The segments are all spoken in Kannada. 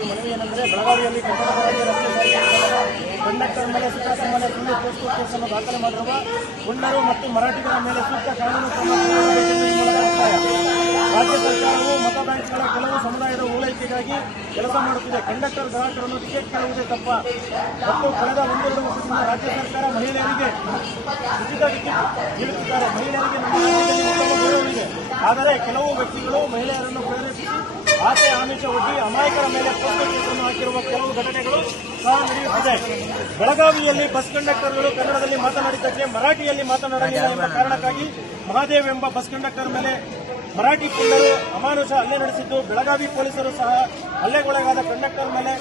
ಮನವಿ ಏನಂದ್ರೆ ಬೆಳಗಾವಿಯಲ್ಲಿ ನಿಗಮದ ಕಂಡಕ್ಟರ್ ಮೇಲೆ ಸುತ್ತ ಸಂಬಂಧ ಸುಳ್ಳು ಪೋಸ್ಟ್ ಕೇಸನ್ನು ದಾಖಲೆ ಮಾಡಿರುವ ಗುಂಡರು ಮತ್ತು ಮರಾಠಿಗರ ಮೇಲೆ ಸೂಕ್ತ ಕಾನೂನು ರಾಜ್ಯ ಸರ್ಕಾರವು ಮತ ಕೆಲವು ಸಮುದಾಯದ ಓಲೈಕೆಗಾಗಿ ಕೆಲಸ ಮಾಡುತ್ತಿದೆ. ಕಂಡಕ್ಟರ್ ಗ್ರಾಹಕರನ್ನು ಟಿಕೆಟ್ ಕೇಳುವುದೇ ತಪ್ಪ. ಮತ್ತು ಕಳೆದ ಒಂದೆರಡು ವರ್ಷದಿಂದ ರಾಜ್ಯ ಸರ್ಕಾರ ಮಹಿಳೆಯರಿಗೆ ಉಚಿತ ಟಿಕೆಟ್ ನೀಡುತ್ತಿದ್ದಾರೆ. ಮಹಿಳೆಯರಿಗೆ ಆದರೆ ಕೆಲವು ವ್ಯಕ್ತಿಗಳು ಮಹಿಳೆಯರನ್ನು ಪ್ರೇರೇಪಿಸಿ ಆಮಿಷ ಒಡ್ಡಿ ಅಮಾಯಕರ ಮೇಲೆ ಕೇಸನ್ನು ಹಾಕಿರುವ ಕೆಲವು ಘಟನೆಗಳು ಸಹ ನಡೆಯುತ್ತಿದೆ ಬೆಳಗಾವಿಯಲ್ಲಿ ಬಸ್ ಕಂಡಕ್ಟರ್ಗಳು ಕನ್ನಡದಲ್ಲಿ ಮಾತನಾಡಿದ್ದಕ್ಕೆ ಮರಾಠಿಯಲ್ಲಿ ಮಾತನಾಡಲಿಲ್ಲ ಎಂಬ ಕಾರಣಕ್ಕಾಗಿ ಮಹಾದೇವ್ ಎಂಬ ಬಸ್ ಕಂಡಕ್ಟರ್ ಮೇಲೆ ಮರಾಠಿ ಪುಂಡರು ಅಮಾನುಷ ಹಲ್ಲೆ ನಡೆಸಿದ್ದು. ಬೆಳಗಾವಿ ಪೊಲೀಸರು ಸಹ ಹಲ್ಲೆಗೊಳಗಾದ ಕಂಡಕ್ಟರ್ ಮೇಲೆ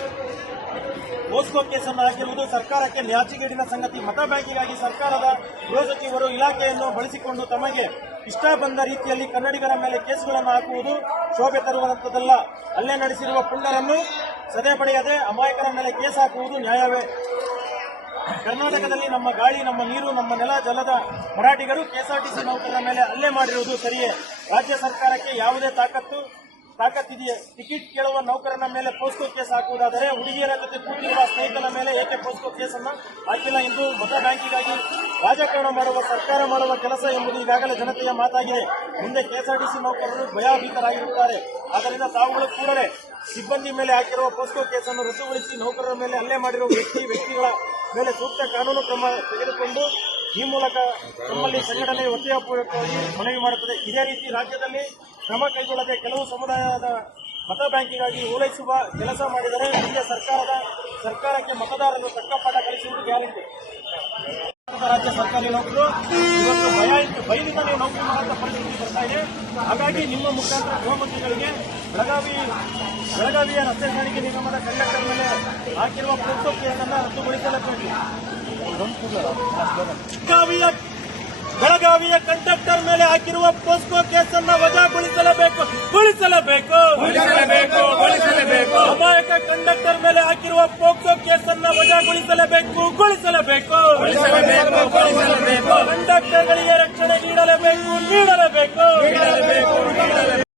ಪೋಸ್ಕೋ ಕೇಸನ್ನು ಹಾಕಿರುವುದು ಸರ್ಕಾರಕ್ಕೆ ನ್ಯಾಚಿಗೇಡಿನ ಸಂಗತಿ. ಮತ ಬ್ಯಾಂಕಿಗಾಗಿ ಸರ್ಕಾರದ ಗೃಹ ಸಚಿವರು ಇಲಾಖೆಯನ್ನು ಬಳಸಿಕೊಂಡು ತಮಗೆ ಇಷ್ಟ ಬಂದ ರೀತಿಯಲ್ಲಿ ಕನ್ನಡಿಗರ ಮೇಲೆ ಕೇಸುಗಳನ್ನು ಹಾಕುವುದು ಶೋಭೆ ತರುವಂಥದ್ದಲ್ಲ ಹಲ್ಲೆ ನಡೆಸಿರುವ ಪುಂಡರನ್ನು ಸದೆ ಪಡೆಯದೆ ಅಮಾಯಕರ ಮೇಲೆ ಕೇಸ್ ಹಾಕುವುದು ನ್ಯಾಯವೇ. ಕರ್ನಾಟಕದಲ್ಲಿ ನಮ್ಮ ಗಾಳಿ, ನಮ್ಮ ನೀರು, ನಮ್ಮ ನೆಲ, ಜಲದ ಮರಾಠಿಗರು ಕೆಎಸ್ಆರ್ಟಿಸಿ ನೌಕರರ ಮೇಲೆ ಹಲ್ಲೆ ಮಾಡಿರುವುದು ಸರಿಯೇ. ರಾಜ್ಯ ಸರ್ಕಾರಕ್ಕೆ ಯಾವುದೇ ತಾಕತ್ತು ತಾಕತ್ತಿದೆಯೇ ಟಿಕೆಟ್ ಕೇಳುವ ನೌಕರನ ಮೇಲೆ ಪೋಸ್ಕೋ ಕೇಸ್ ಹಾಕುವುದಾದರೆ ಹುಡುಗಿಯರ ಜೊತೆ ಕೂತಿರುವ ಸ್ನೇಹಿತನ ಮೇಲೆ ಏಕೆ ಪೋಸ್ಕೋ ಕೇಸನ್ನು ಹಾಕಿಲ್ಲ ಎಂದು ಮತ ಬ್ಯಾಂಕಿಗಾಗಿ ರಾಜಕಾರಣ ಮಾಡುವ ಸರ್ಕಾರ ಮಾಡುವ ಕೆಲಸ ಎಂಬುದು ಈಗಾಗಲೇ ಜನತೆಯ ಮಾತಾಗಿದೆ. ಮುಂದೆ ಕೆಎಸ್ಆರ್ಟಿಸಿ ನೌಕರರು ಭಯಭೀತರಾಗಿರುತ್ತಾರೆ. ಆದ್ದರಿಂದ ತಾವುಗಳು ಕೂಡಲೇ ಸಿಬ್ಬಂದಿ ಮೇಲೆ ಹಾಕಿರುವ ಪೋಸ್ಕೋ ಕೇಸನ್ನು ರದ್ದುಗೊಳಿಸಿ ನೌಕರರ ಮೇಲೆ ಹಲ್ಲೆ ಮಾಡಿರುವ ವ್ಯಕ್ತಿ, ವ್ಯಕ್ತಿಗಳ ಮೇಲೆ ಸೂಕ್ತ ಕಾನೂನು ಕ್ರಮ ತೆಗೆದುಕೊಂಡು ಈ ಮೂಲಕ ನಮ್ಮಲ್ಲಿ ಸಂಘಟನೆ ಒತ್ತಾಯಪೂರ್ವಕವಾಗಿ ಮನವಿ ಮಾಡುತ್ತದೆ. ಇದೇ ರೀತಿ ರಾಜ್ಯದಲ್ಲಿ ಕ್ರಮ ಕೈಗೊಳ್ಳದೆ ಕೆಲವು ಸಮುದಾಯದ ಮತ ಬ್ಯಾಂಕಿಗಾಗಿ ಓಲೈಸುವ ಕೆಲಸ ಮಾಡಿದರೆ ಮುಂದೆ ಸರ್ಕಾರದ ಸರ್ಕಾರಕ್ಕೆ ಮತದಾರರು ತಕ್ಕ ಪಾಠ ಕಲಿಸುವುದು ಗ್ಯಾರಂಟಿ. ರಾಜ್ಯ ಸರ್ಕಾರಿ ನೌಕರರು, ಇವತ್ತು ಭಯ ಇಟ್ಟು ನೌಕರಿ ಮಾಡುವಂತಹ ಪರಿಸ್ಥಿತಿ ಬರ್ತಾ ಇದೆ. ಹಾಗಾಗಿ ನಿಮ್ಮ ಮುಖಾಂತರ ಗೃಹ ಮಂತ್ರಿಗಳಿಗೆ ಬೆಳಗಾವಿ ಬೆಳಗಾವಿಯ ರಸ್ತೆ ಸಾರಿಗೆ ನಿಗಮದ ಕಂಡಕ್ಟರ್ ಮೇಲೆ ಹಾಕಿರುವ ಪೋಸ್ಟೋ ಕೇಸನ್ನು ರದ್ದುಗೊಳಿಸಲೇಬೇಕು. ಬೆಳಗಾವಿಯ ಬೆಳಗಾವಿಯ ಕಂಡಕ್ಟರ್ ಮೇಲೆ ಹಾಕಿರುವ ಪೋಸ್ಕೋ ಕೇಸನ್ನು ಕಂಡಕ್ಟರ್ ಮೇಲೆ ಹಾಕಿರುವ ಪೋಕ್ಸೋ ಕೇಸನ್ನು ವಜಾಗೊಳಿಸಲೇಬೇಕು ಗೊಳಿಸಲೇಬೇಕು. ಕಂಡಕ್ಟರ್ಗಳಿಗೆ ರಕ್ಷಣೆ ನೀಡಲೇಬೇಕು ನೀಡಲೇಬೇಕು.